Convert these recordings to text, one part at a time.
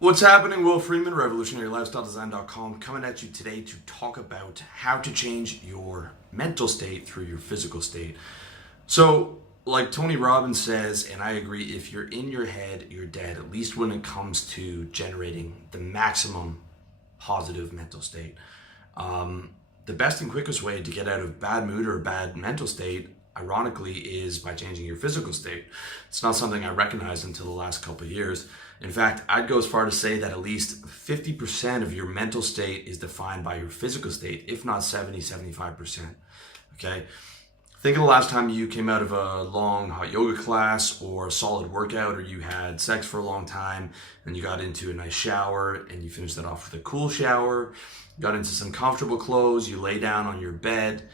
What's happening? Will Freeman, RevolutionaryLifestyleDesign.com, coming at you today to talk about how to change your mental state through your physical state. So, like Tony Robbins says, and I agree, if you're in your head, you're dead, at least when it comes to generating the maximum positive mental state. The best and quickest way to get out of bad mood or a bad mental state, ironically, is by changing your physical state. It's not something I recognized until the last couple of years. In fact, I'd go as far to say that at least 50% of your mental state is defined by your physical state, if not 75%. Okay? Think of the last time you came out of a long hot yoga class or a solid workout, or you had sex for a long time and you got into a nice shower and you finished that off with a cool shower, got into some comfortable clothes, you lay down on your bed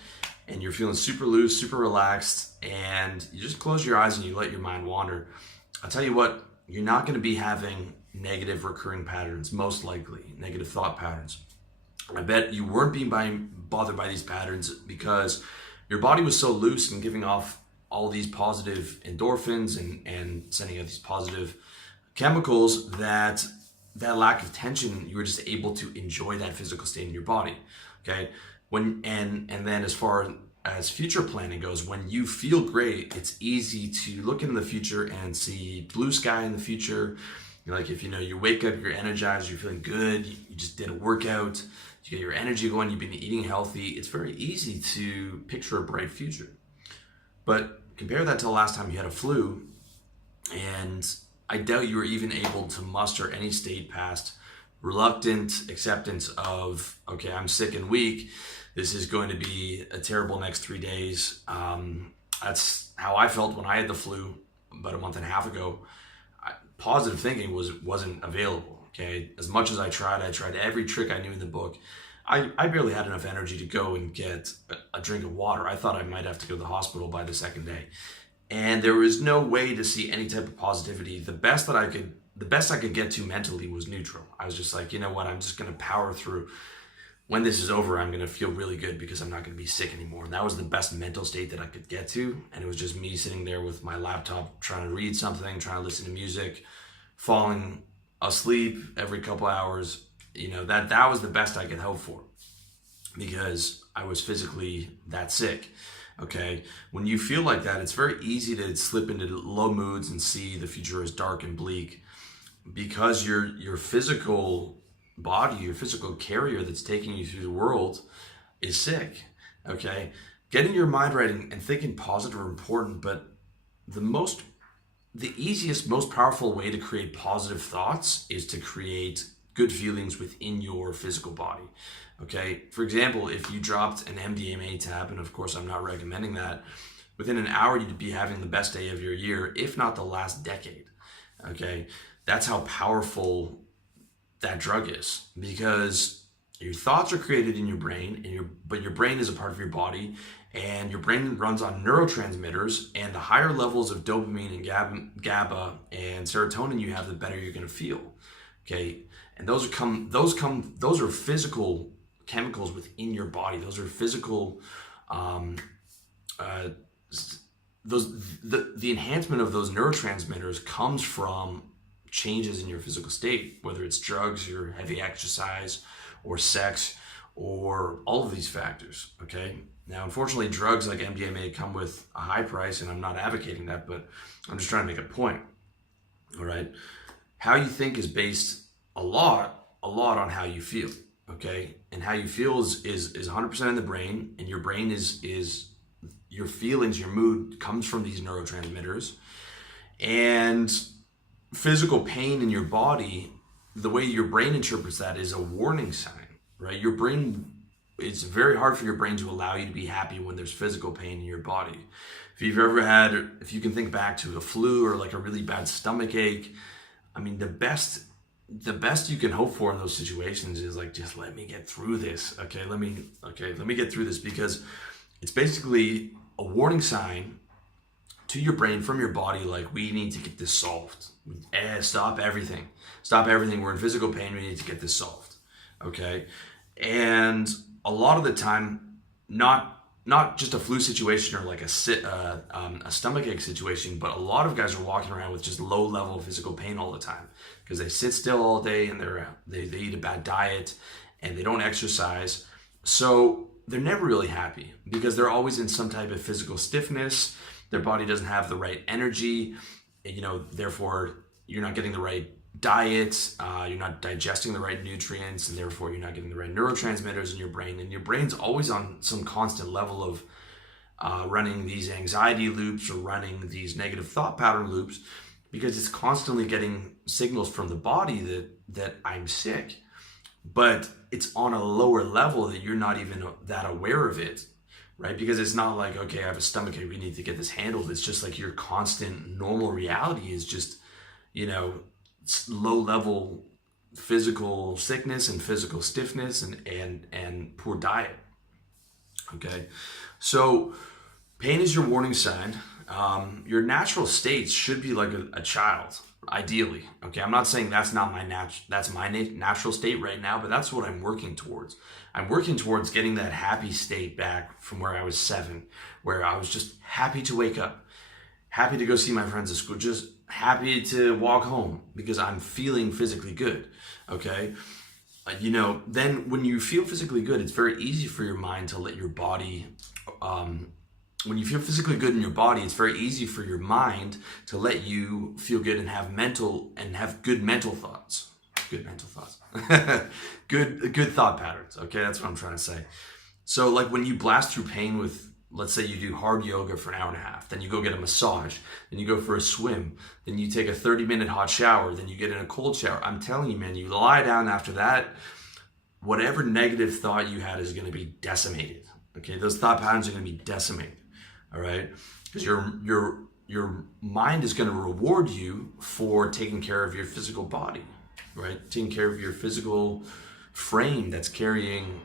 and you're feeling super loose, super relaxed, and you just close your eyes and you let your mind wander. I'll tell you what, you're not going to be having negative recurring patterns, most likely, negative thought patterns. I bet you weren't being bothered by these patterns because your body was so loose and giving off all these positive endorphins and sending out these positive chemicals that lack of tension, you were just able to enjoy that physical state in your body. Okay. And then as far as future planning goes, when you feel great, it's easy to look into the future and see blue sky in the future. Like if you wake up, you're energized, you're feeling good, you just did a workout, you get your energy going, you've been eating healthy. It's very easy to picture a bright future. But compare that to the last time you had a flu, and I doubt you were even able to muster any state past reluctant acceptance of, okay, I'm sick and weak. This is going to be a terrible next 3 days. That's how I felt when I had the flu about a month and a half ago. Positive thinking wasn't available. Okay, as much as I tried every trick I knew in the book. I barely had enough energy to go and get a drink of water. I thought I might have to go to the hospital by the second day, and there was no way to see any type of positivity. The best I could get to mentally was neutral. I was just like, you know what, I'm just going to power through. When this is over, I'm going to feel really good because I'm not going to be sick anymore. And that was the best mental state that I could get to. And it was just me sitting there with my laptop, trying to read something, trying to listen to music, falling asleep every couple hours. That was the best I could hope for because I was physically that sick. Okay. When you feel like that, it's very easy to slip into low moods and see the future as dark and bleak because your physical body, your physical carrier that's taking you through the world is sick. Okay. Getting your mind right and thinking positive are important, but the easiest, most powerful way to create positive thoughts is to create good feelings within your physical body. Okay. For example, if you dropped an MDMA tab, and of course I'm not recommending that, within an hour you'd be having the best day of your year, if not the last decade. Okay. That's how powerful that drug is, because your thoughts are created in your brain, but your brain is a part of your body, and your brain runs on neurotransmitters, and the higher levels of dopamine and GABA and serotonin you have, the better you're going to feel. Okay, and those are physical chemicals within your body. Those are physical. The enhancement of those neurotransmitters comes from changes in your physical state, whether it's drugs, your heavy exercise, or sex, or all of these factors. Okay. Now, unfortunately, drugs like MDMA come with a high price, and I'm not advocating that, but I'm just trying to make a point. All right. How you think is based a lot on how you feel. Okay. And how you feel is 100% in the brain, and your brain is your feelings, your mood comes from these neurotransmitters, and physical pain in your body, the way your brain interprets that is a warning sign, right? It's very hard for your brain to allow you to be happy when there's physical pain in your body. If you can think back to a flu or like a really bad stomach ache, I mean, the best you can hope for in those situations is like, just let me get through this. Let me get through this, because it's basically a warning sign to your brain from your body, like, we need to get this solved. Stop everything. We're in physical pain. We need to get this solved. Okay. And a lot of the time, not not just a flu situation or like a stomach ache situation, but a lot of guys are walking around with just low level physical pain all the time because they sit still all day and they eat a bad diet and they don't exercise. So they're never really happy because they're always in some type of physical stiffness. Their body doesn't have the right energy, therefore you're not getting the right diet, you're not digesting the right nutrients, and therefore you're not getting the right neurotransmitters in your brain, and your brain's always on some constant level of running these anxiety loops or running these negative thought pattern loops because it's constantly getting signals from the body that I'm sick, but it's on a lower level that you're not even that aware of it, right? Because it's not like, okay, I have a stomach ache, we need to get this handled. It's just like your constant normal reality is just, low level physical sickness and physical stiffness and poor diet. Okay, so pain is your warning sign. Your natural states should be like a child, ideally. Okay, I'm not saying that's not my natural state right now, but that's what I'm working towards. I'm working towards getting that happy state back from where I was 7, where I was just happy to wake up, happy to go see my friends at school, just happy to walk home because I'm feeling physically good. Okay, then when you feel physically good, it's very easy for your mind to let your body. When you feel physically good in your body, it's very easy for your mind to let you feel good and have good mental thoughts. Good mental thoughts. good thought patterns. Okay, that's what I'm trying to say. So like when you blast through pain with, let's say you do hard yoga for an hour and a half, then you go get a massage, then you go for a swim, then you take a 30-minute hot shower, then you get in a cold shower. I'm telling you, man, you lie down after that, whatever negative thought you had is going to be decimated. Okay, those thought patterns are going to be decimated. All right, because your mind is going to reward you for taking care of your physical body, right? Taking care of your physical frame that's carrying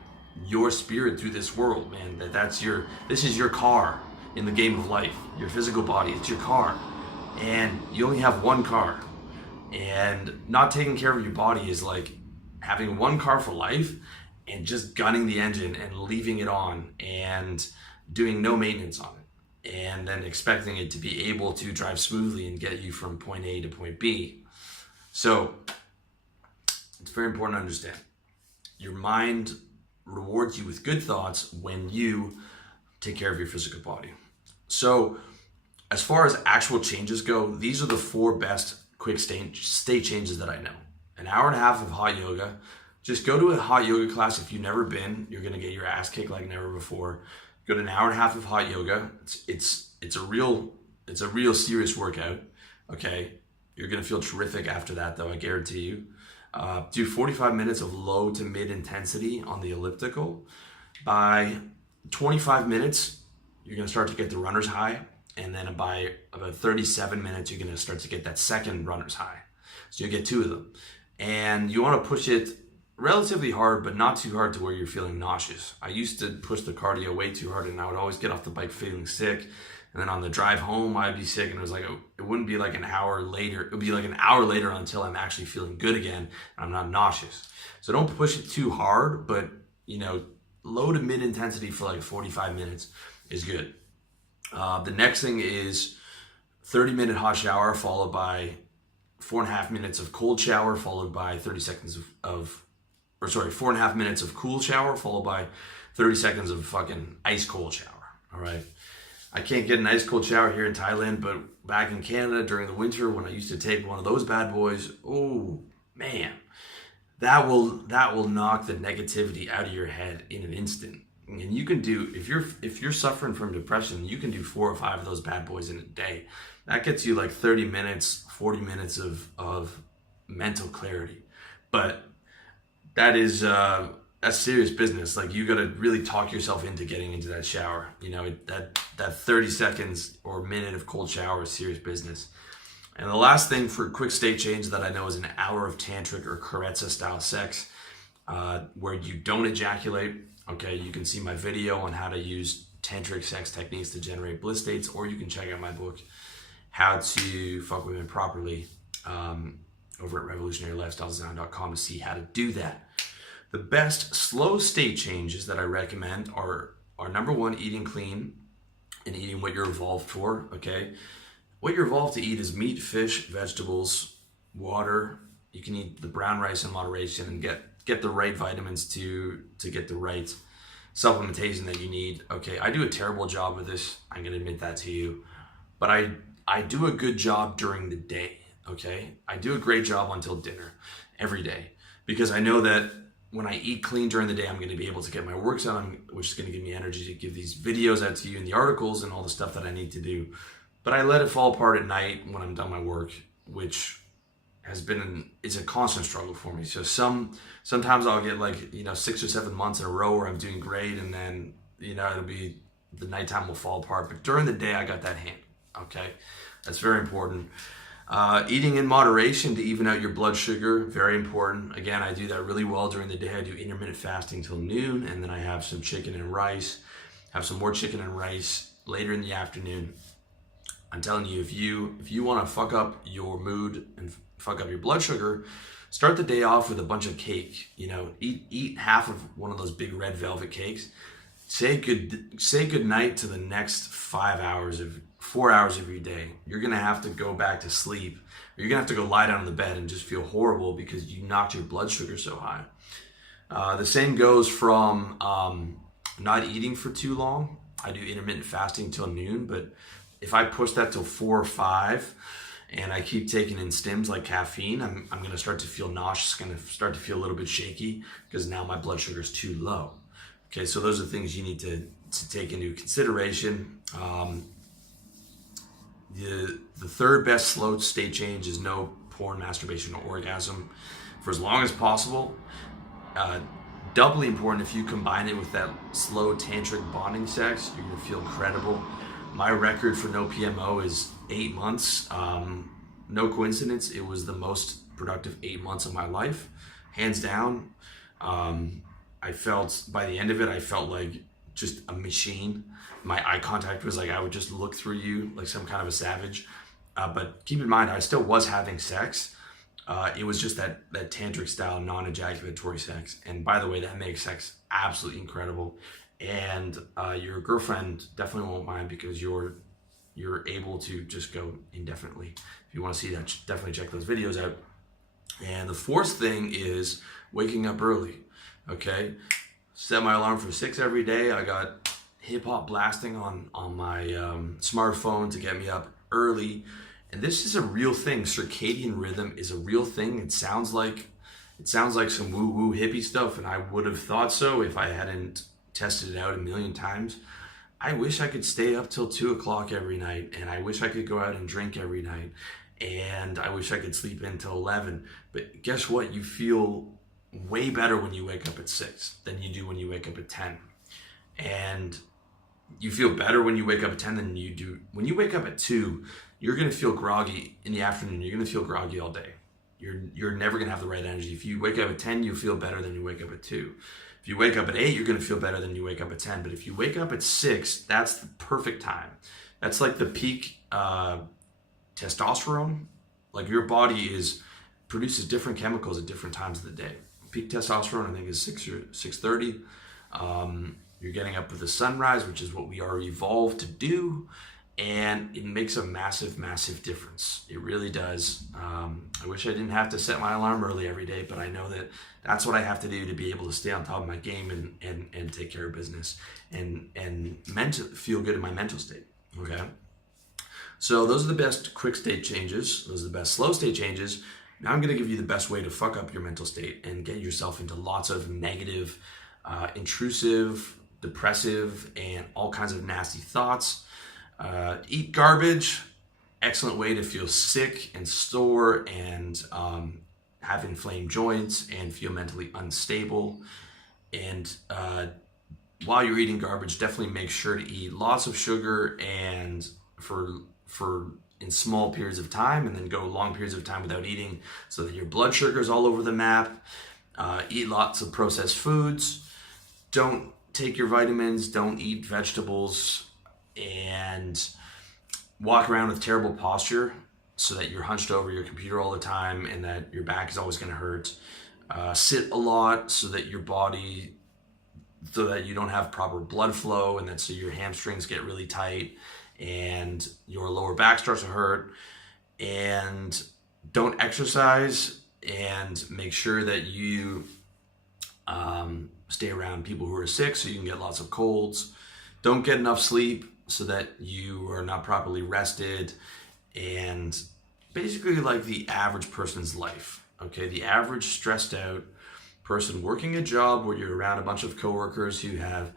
your spirit through this world, man. This is your car in the game of life. Your physical body, it's your car, and you only have one car. And not taking care of your body is like having one car for life and just gunning the engine and leaving it on and doing no maintenance on it, and then expecting it to be able to drive smoothly and get you from point A to point B. So it's very important to understand your mind rewards you with good thoughts when you take care of your physical body. So as far as actual changes go, these are the 4 best quick state changes that I know. An hour and a half of hot yoga. Just go to a hot yoga class. If you've never been, you're going to get your ass kicked like never before. Go to an hour and a half of hot yoga. It's a real serious workout. Okay, you're going to feel terrific after that, though, I guarantee you. Do 45 minutes of low to mid intensity on the elliptical. By 25 minutes, you're going to start to get the runner's high. And then by about 37 minutes, you're going to start to get that second runner's high. So you get 2 of them. And you want to push it relatively hard, but not too hard to where you're feeling nauseous. I used to push the cardio way too hard, and I would always get off the bike feeling sick. And then on the drive home, I'd be sick, and it was like, it wouldn't be like an hour later. It would be like an hour later until I'm actually feeling good again, and I'm not nauseous. So don't push it too hard, but low to mid intensity for like 45 minutes is good. The next thing is 30-minute hot shower followed by 4.5 minutes of cold shower followed by 30 seconds of 4.5 minutes of cool shower followed by 30 seconds of fucking ice cold shower. All right. I can't get an ice cold shower here in Thailand, but back in Canada during the winter when I used to take one of those bad boys, oh man, that will knock the negativity out of your head in an instant. And you can do, if you're suffering from depression, you can do 4 or 5 of those bad boys in a day. That gets you like 30 minutes, 40 minutes of mental clarity. But that's serious business. Like you got to really talk yourself into getting into that shower. That 30 seconds or minute of cold shower is serious business. And the last thing for quick state change that I know is an hour of tantric or Karetsa style sex, where you don't ejaculate. Okay, you can see my video on how to use tantric sex techniques to generate bliss states, or you can check out my book, How to Fuck Women Properly, over at revolutionarylifestyledesign.com to see how to do that. The best slow state changes that I recommend are are number one, eating clean and eating what you're evolved for, okay? What you're evolved to eat is meat, fish, vegetables, water. You can eat the brown rice in moderation and get the right vitamins to get the right supplementation that you need. Okay, I do a terrible job with this. I'm gonna admit that to you, but I do a good job during the day. Okay, I do a great job until dinner every day because I know that when I eat clean during the day, I'm going to be able to get my work done, which is going to give me energy to give these videos out to you and the articles and all the stuff that I need to do. But I let it fall apart at night when I'm done my work, which has been it's a constant struggle for me. So sometimes I'll get 6 or 7 months in a row where I'm doing great, and then it'll be the nighttime will fall apart. But during the day, I got that handle. Okay, that's very important. Eating in moderation to even out your blood sugar, very important. Again, I do that really well during the day. I do intermittent fasting till noon, and then I have some chicken and rice, have some more chicken and rice later in the afternoon. I'm telling you, if you want to fuck up your mood and fuck up your blood sugar, start the day off with a bunch of cake. Eat half of one of those big red velvet cakes. Say good night to the next 4 hours of your day. You're gonna have to go back to sleep, or you're gonna have to go lie down on the bed and just feel horrible because you knocked your blood sugar so high. The same goes from not eating for too long. I do intermittent fasting till noon, but if I push that till 4 or 5 and I keep taking in stims like caffeine, I'm gonna start to feel nauseous, gonna start to feel a little bit shaky because now my blood sugar is too low. Okay, so those are things you need to take into consideration. The third best slow state change is no porn, masturbation, or orgasm for as long as possible. Doubly important if you combine it with that slow tantric bonding sex, you're gonna feel incredible. My record for no PMO is 8 months. No coincidence, it was the most productive 8 months of my life, hands down. I felt, by the end of it, I felt like just a machine. My eye contact was like I would just look through you like some kind of a savage. But keep in mind, I still was having sex. It was just that tantric style, non-ejaculatory sex. And by the way, that makes sex absolutely incredible. And your girlfriend definitely won't mind because you're able to just go indefinitely. If you want to see that, definitely check those videos out. And the fourth thing is waking up early. Okay, set my alarm for 6 every day. I got hip hop blasting on my smartphone to get me up early, and this is a real thing. Circadian rhythm is a real thing. It sounds like some woo woo hippie stuff, and I would have thought so if I hadn't tested it out a million times. I wish I could stay up till 2 o'clock every night, and I wish I could go out and drink every night, and I wish I could sleep in till 11. But guess what? You feel way better when you wake up at 6 than you do when you wake up at 10. And you feel better when you wake up at 10 than you do when you wake up at 2. You're going to feel groggy in the afternoon. You're going to feel groggy all day. You're never going to have the right energy. If you wake up at 10, you feel better than you wake up at 2. If you wake up at 8, you're going to feel better than you wake up at 10. But if you wake up at 6, that's the perfect time. That's like the peak testosterone. Like your body produces different chemicals at different times of the day. Peak testosterone, I think, is 6 or 6:30. You're getting up with the sunrise, which is what we are evolved to do, and it makes a massive, massive difference. It really does. I wish I didn't have to set my alarm early every day, but I know that that's what I have to do to be able to stay on top of my game and take care of business and feel good in my mental state. Okay. So those are the best quick state changes. Those are the best slow state changes. Now I'm going to give you the best way to fuck up your mental state and get yourself into lots of negative, intrusive, depressive, and all kinds of nasty thoughts. Eat garbage. Excellent way to feel sick and sore and have inflamed joints and feel mentally unstable. And while you're eating garbage, definitely make sure to eat lots of sugar and for in small periods of time, and then go long periods of time without eating so that your blood sugar is all over the map. Eat lots of processed foods. Don't take your vitamins. Don't eat vegetables. And walk around with terrible posture so that you're hunched over your computer all the time and that your back is always going to hurt. Sit a lot so that your body so that you don't have proper blood flow, and then so your hamstrings get really tight and your lower back starts to hurt. And don't exercise, and make sure that you stay around people who are sick so you can get lots of colds. Don't get enough sleep so that you are not properly rested, and basically like the average person's life. Okay, the average stressed out person working a job where you're around a bunch of coworkers who have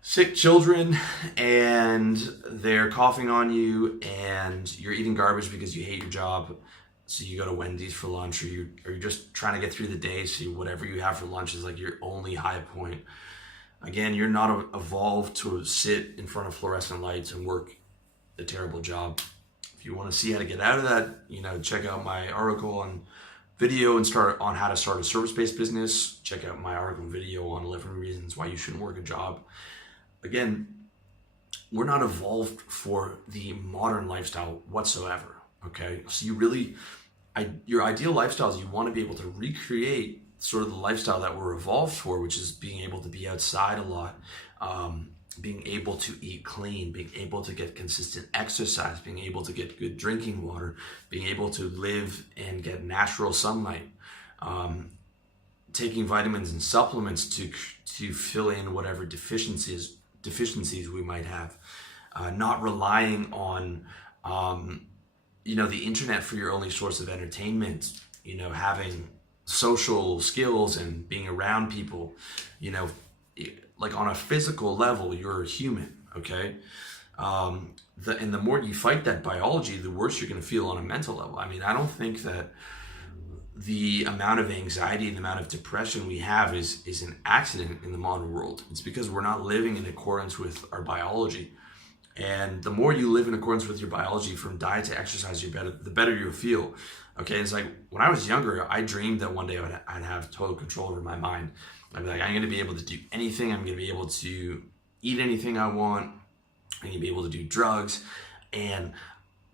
sick children and they're coughing on you, and you're eating garbage because you hate your job. So you go to Wendy's for lunch, or you're just trying to get through the day. So whatever you have for lunch is like your only high point. Again, you're not evolved to sit in front of fluorescent lights and work a terrible job. If you want to see how to get out of that, check out my article on video and start on how to start a service-based business. Check out my article and video on 11 reasons why you shouldn't work a job. Again, we're not evolved for the modern lifestyle whatsoever. Okay, so your ideal lifestyle is you want to be able to recreate sort of the lifestyle that we're evolved for, which is being able to be outside a lot, being able to eat clean, being able to get consistent exercise, being able to get good drinking water, being able to live and get natural sunlight, taking vitamins and supplements to fill in whatever deficiencies we might have, not relying on the internet for your only source of entertainment, having social skills and being around people, like on a physical level, you're a human, okay? And the more you fight that biology, the worse you're going to feel on a mental level. I mean, I don't think that the amount of anxiety and the amount of depression we have is an accident in the modern world. It's because we're not living in accordance with our biology. And the more you live in accordance with your biology, from diet to exercise, the better you'll feel. Okay, it's like when I was younger, I dreamed that one day I'd have total control over my mind. I'd be like, I'm going to be able to do anything. I'm going to be able to eat anything I want. I'm going to be able to do drugs.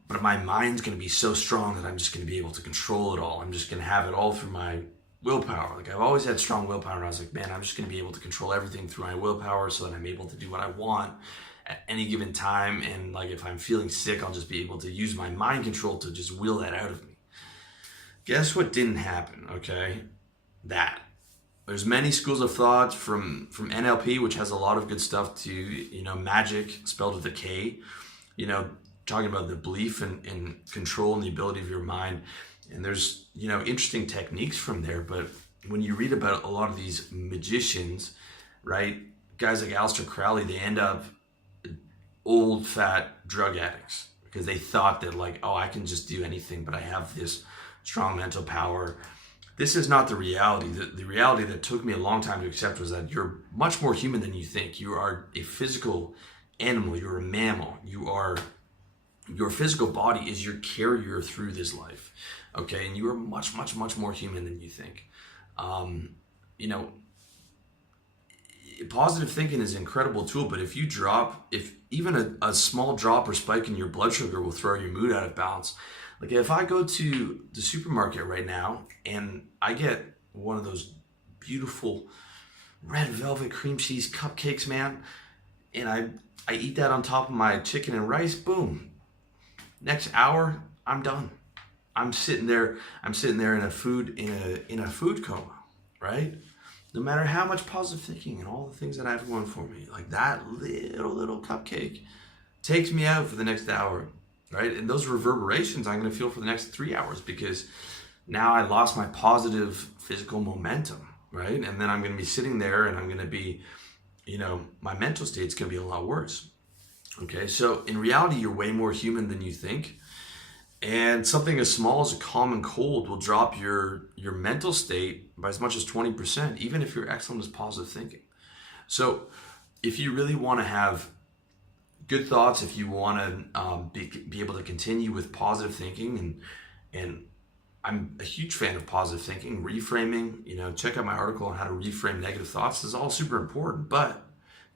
But my mind's going to be so strong that I'm just going to be able to control it all. I'm just going to have it all through my willpower. Like I've always had strong willpower, and I was like, man, I'm just going to be able to control everything through my willpower so that I'm able to do what I want at any given time. And like if I'm feeling sick, I'll just be able to use my mind control to just will that out of me. Guess what didn't happen, okay? There's many schools of thought from NLP, which has a lot of good stuff, to, magic, spelled with a K, talking about the belief in control and the ability of your mind. And there's, interesting techniques from there. But when you read about a lot of these magicians, right, guys like Aleister Crowley, they end up old, fat drug addicts because they thought that like, oh, I can just do anything, but I have this strong mental power. This is not the reality. The reality that took me a long time to accept was that you're much more human than you think. You are a physical animal. You're a mammal. Your physical body is your carrier through this life. Okay, and you are much, much, much more human than you think. Positive thinking is an incredible tool, but if even a small drop or spike in your blood sugar will throw your mood out of balance. Like if I go to the supermarket right now and I get one of those beautiful red velvet cream cheese cupcakes, man, and I eat that on top of my chicken and rice, boom. Next hour, I'm done. I'm sitting there in a food coma, right? No matter how much positive thinking and all the things that I have going for me, like that little cupcake takes me out for the next hour. Right? And those reverberations I'm going to feel for the next 3 hours because now I lost my positive physical momentum, right? And then I'm going to be sitting there and I'm going to be, my mental state's going to be a lot worse. Okay, so in reality, you're way more human than you think. And something as small as a common cold will drop your mental state by as much as 20%, even if you're excellent at positive thinking. So if you really want to have good thoughts, if you want to be able to continue with positive thinking, and I'm a huge fan of positive thinking, reframing, check out my article on how to reframe negative thoughts. This is all super important, but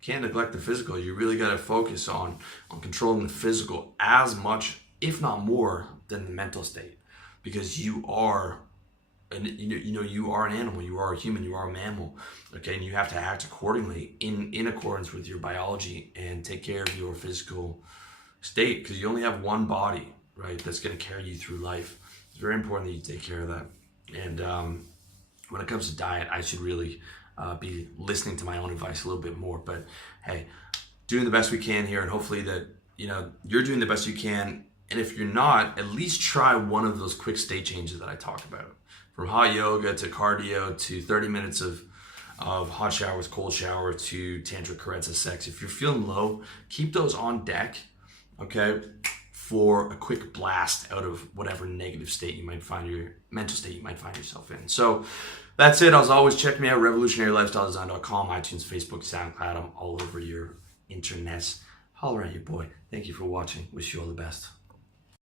can't neglect the physical. You really got to focus on controlling the physical as much, if not more, than the mental state, because you are you are an animal, you are a human, you are a mammal, okay, and you have to act accordingly in accordance with your biology and take care of your physical state, because you only have one body, right, that's going to carry you through life. It's very important that you take care of that. And when it comes to diet, I should really be listening to my own advice a little bit more. But hey, doing the best we can here, and hopefully that you're doing the best you can. And if you're not, at least try one of those quick state changes that I talk about, from hot yoga to cardio to 30 minutes of hot showers, cold shower to tantra carezza sex. If you're feeling low, keep those on deck, okay, for a quick blast out of whatever negative state you might find, your mental state you might find yourself in. So that's it. As always, check me out, revolutionarylifestyledesign.com, iTunes, Facebook, SoundCloud. I'm all over your internets. Holler at your boy. Thank you for watching. Wish you all the best.